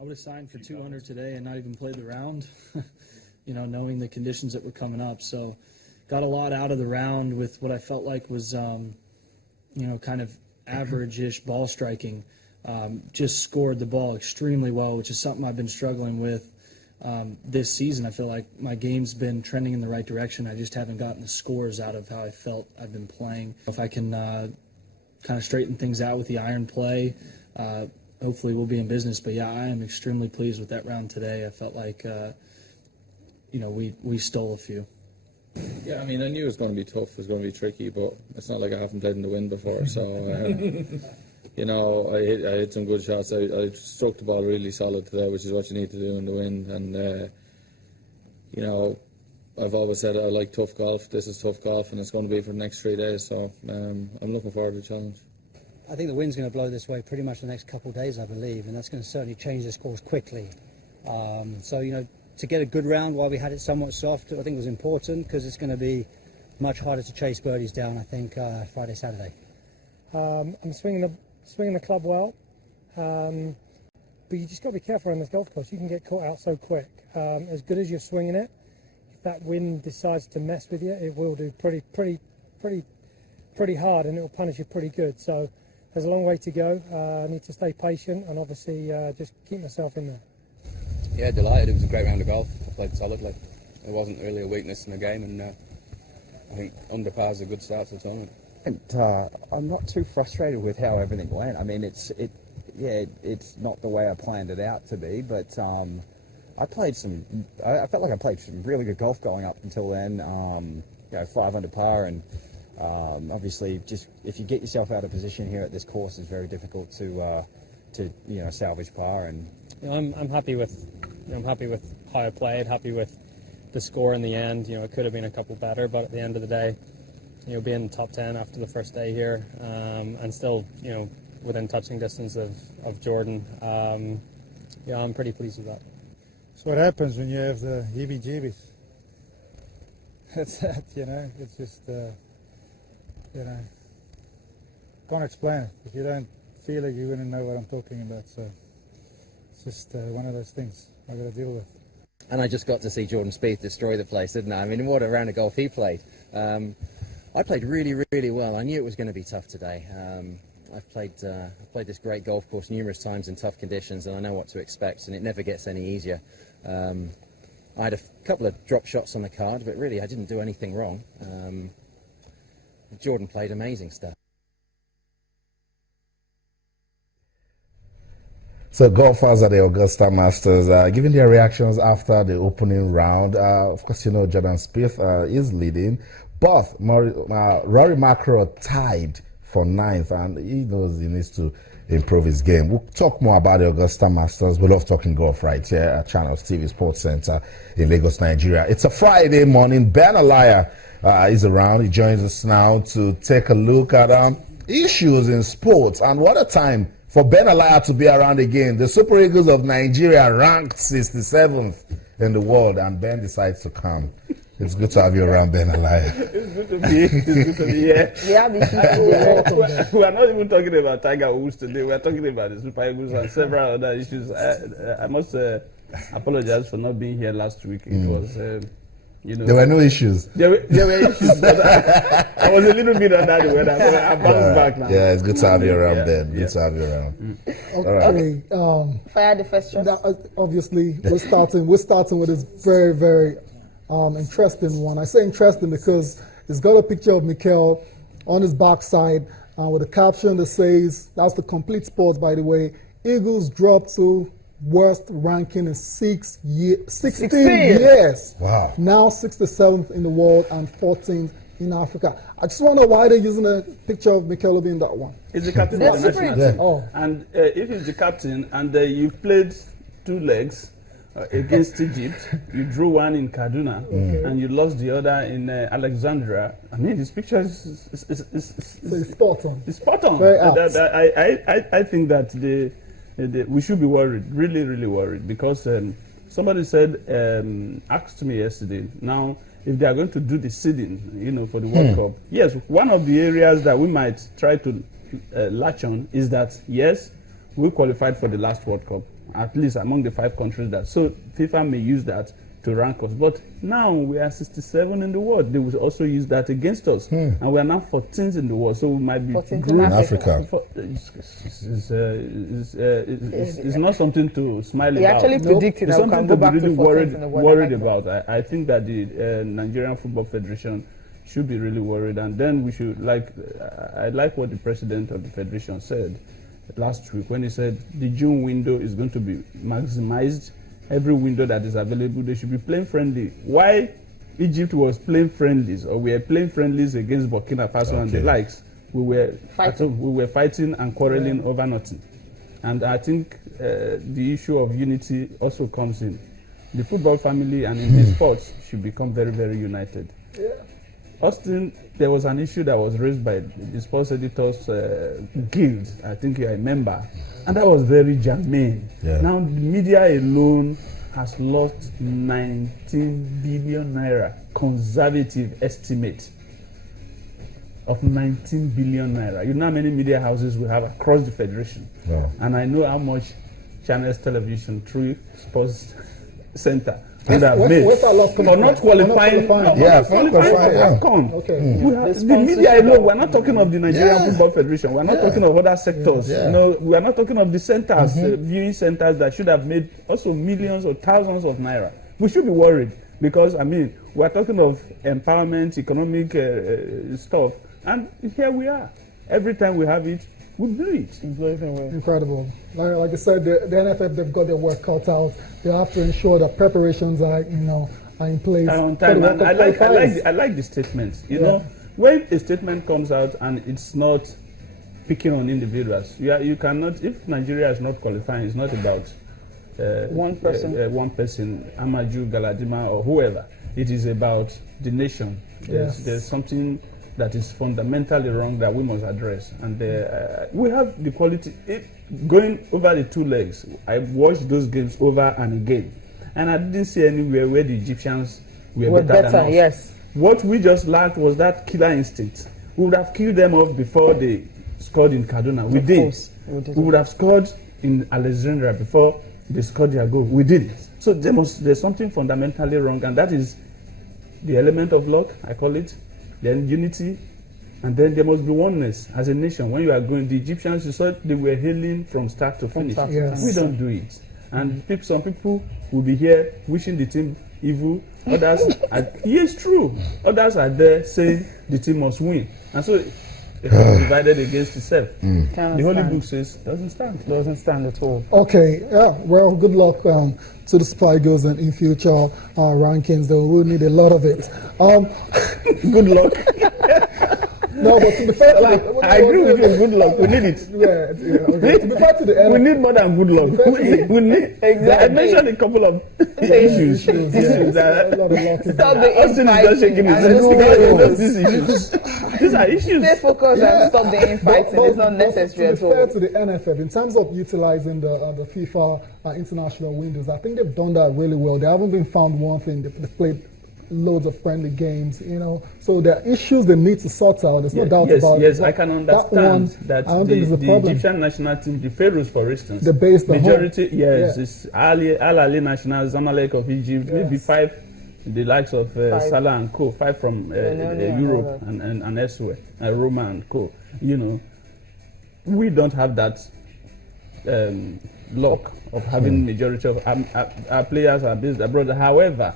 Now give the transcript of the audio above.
I would have signed for 200 today and not even played the round, knowing the conditions that were coming up. So got a lot out of the round with what I felt like was, kind of average-ish ball striking. Just scored the ball extremely well, which is something I've been struggling with this season. I feel like my game's been trending in the right direction. I just haven't gotten the scores out of how I felt I've been playing. If I can kind of straighten things out with the iron play, hopefully we'll be in business. But yeah, I am extremely pleased with that round today. I felt like, we stole a few. Yeah, I mean, I knew it was going to be tough, it was going to be tricky, but it's not like I haven't played in the wind before. So, I hit some good shots. I struck the ball really solid today, which is what you need to do in the wind. And, I've always said I like tough golf. This is tough golf, and it's going to be for the next 3 days. So I'm looking forward to the challenge. I think the wind's going to blow this way pretty much the next couple of days, I believe, and that's going to certainly change the scores quickly. To get a good round while we had it somewhat soft, I think was important because it's going to be much harder to chase birdies down, I think, Friday, Saturday. I'm swinging the club well, but you just got to be careful on this golf course. You can get caught out so quick. As good as you're swinging it, if that wind decides to mess with you, it will do pretty hard, and it will punish you pretty good. So there's a long way to go. I need to stay patient and obviously just keep myself in there. Yeah, delighted. It was a great round of golf. I played solidly. There wasn't really a weakness in the game, and I think under par is a good start to the tournament. And I'm not too frustrated with how everything went. I mean, it's not the way I planned it out to be, but I felt like I played some really good golf going up until then. 5 under par, and obviously, just if you get yourself out of position here at this course, it's very difficult to salvage par. And I'm happy with how I played. Happy with the score in the end. It could have been a couple better, but at the end of the day, being top 10 after the first day here, and still, within touching distance of Jordan, I'm pretty pleased with that. That's what happens when you have the heebie-jeebies. That's that, it's just, can't explain it. If you don't feel it, you wouldn't know what I'm talking about, so it's just one of those things I've got to deal with. And I just got to see Jordan Spieth destroy the place, didn't I? I mean, what a round of golf he played. I played really, really well. I knew it was going to be tough today. I've played this great golf course numerous times in tough conditions, and I know what to expect, and it never gets any easier. I had a couple of drop shots on the card, but really I didn't do anything wrong. Jordan played amazing stuff. So golfers at the Augusta Masters giving their reactions after the opening round. Of course, Jordan Spieth is leading, but Rory McIlroy tied for 9th, and he knows he needs to improve his game. We'll talk more about the Augusta Masters. We love talking golf right here at Channels TV Sports Center in Lagos, Nigeria. It's a Friday morning. Ben Alaya is around. He joins us now to take a look at issues in sports. And what a time for Ben Alaya to be around again. The Super Eagles of Nigeria ranked 67th in the world, and Ben decides to come. It's good to have you around, Ben Alaya. It's good to be here. We are not even talking about Tiger Woods today. We are talking about the Super Eagles and several other issues. I must apologize for not being here last week. It was, there were no issues. There were issues, but I was a little bit under the weather. I bounced back now. Yeah, it's good to have you around, Ben. Good to have you around. Okay. Fire the first question. Obviously, we're starting with this very, very interesting one. I say interesting because it's got a picture of Mikel on his backside with a caption that says, that's the complete sports, by the way, Eagles dropped to worst ranking in 16 years. Wow. Now 67th in the world and 14th in Africa. I just wonder why they're using a picture of Mikel in that one. He's the captain of the national team. Oh. And if he's the captain and you played 2 legs against Egypt, you drew one in Kaduna and you lost the other in Alexandria. I mean, this picture is spot on. It's spot on. Very apt. I think that we should be worried, really, really worried, because somebody said, asked me yesterday, now, if they are going to do the seeding, for the World Cup, yes, one of the areas that we might try to latch on is that, yes, we qualified for the last World Cup. at least among the 5 countries that. So FIFA may use that to rank us. But now we are 67 in the world. They will also use that against us. And we are now 14th in the world. So we might be 14th in Africa. It's not something to smile He about. actually predicted It's that we something can go to back be to really 14th in the world. worried about. I think that the Nigerian Football Federation should be really worried. And then we should, I like what the president of the federation said last week when he said the June window is going to be maximized. Every window that is available, they should be playing friendly. Why Egypt was playing friendlies, or we were playing friendlies against Burkina Faso and the likes, we were fighting and quarreling over nothing. And I think the issue of unity also comes in. The football family and in the sports should become very, very united. Yeah. Austin, there was an issue that was raised by the Sports Editors Guild, I think you're a member, and that was very germane. Yeah. Now, the media alone has lost 19 billion naira, conservative estimate of 19 billion naira. You know how many media houses we have across the federation. Wow. And I know how much Channels Television through Sports Center would have made What's our loss coming for not from? qualifying. For not qualifying. Yeah, For not for qualifying qualifying, for AFCON. Okay. We have, the media alone, we're not talking of the Nigerian Yeah. Football Federation, we're not talking of other sectors. Yeah. You know, we are not talking of the centers, viewing centers that should have made also millions or thousands of naira. We should be worried because, I mean, we're talking of empowerment, economic stuff, and here we are. Every time we have it, we do it. Incredible. Like I said, the NFF, they've got their work cut out. They have to ensure that preparations are in place. On for the time. World And Cup I qualifiers. like the statement. You Yeah. know, when a statement comes out and it's not picking on individuals, you cannot. If Nigeria is not qualifying, it's not about One person. one person, Amaju, Galadima, or whoever. It is about the nation. There's something that is fundamentally wrong that we must address, and we have the quality. Going over the 2 legs, I watched those games over and again, and I didn't see anywhere where the Egyptians were better than us. Yes. What we just lacked was that killer instinct. We would have killed them off before they scored in Kaduna. We did. course, we did. We would have scored in Alexandria before they scored their goal. We did it. So there's something fundamentally wrong, and that is the element of luck, I call it, then unity, and then there must be oneness as a nation. When you are going, the Egyptians, you saw they were hailing from start to finish. Yes. We don't do it. And some people will be here wishing the team evil. Others are, yes, true. Others are there saying the team must win. And so it is divided against itself. The Holy Book says doesn't stand. Doesn't stand at all. Okay, yeah. Well, good luck to the Super Eagles and in future rankings. They will need a lot of it. Good luck. No, but to be fair, I agree with you. Good luck. We need it. Okay. To be fair to the We NFF, need more than good luck. We need. I mentioned a couple of issues. a lot of luck. Stop the Austin is just shaking his infighting. head and because just of these issues. These are issues. Stay focused and stop the infighting. It's not necessary To at be fair all. to the NFF, in terms of utilizing the FIFA international windows, I think they've done that really well. They haven't been found wanting. They've played loads of friendly games, So there are issues they need to sort out. There's no doubt about it. Yes, I can understand that I don't think it's a the problem. Egyptian national team, the Pharaohs, for instance, They're based on majority, home. yes, Yeah. it's Al Ali National, Zamalek of Egypt, maybe 5, the likes of Salah and co, 5 from Europe and elsewhere, Roma and co. We don't have that luck of having majority of our players are based abroad. However,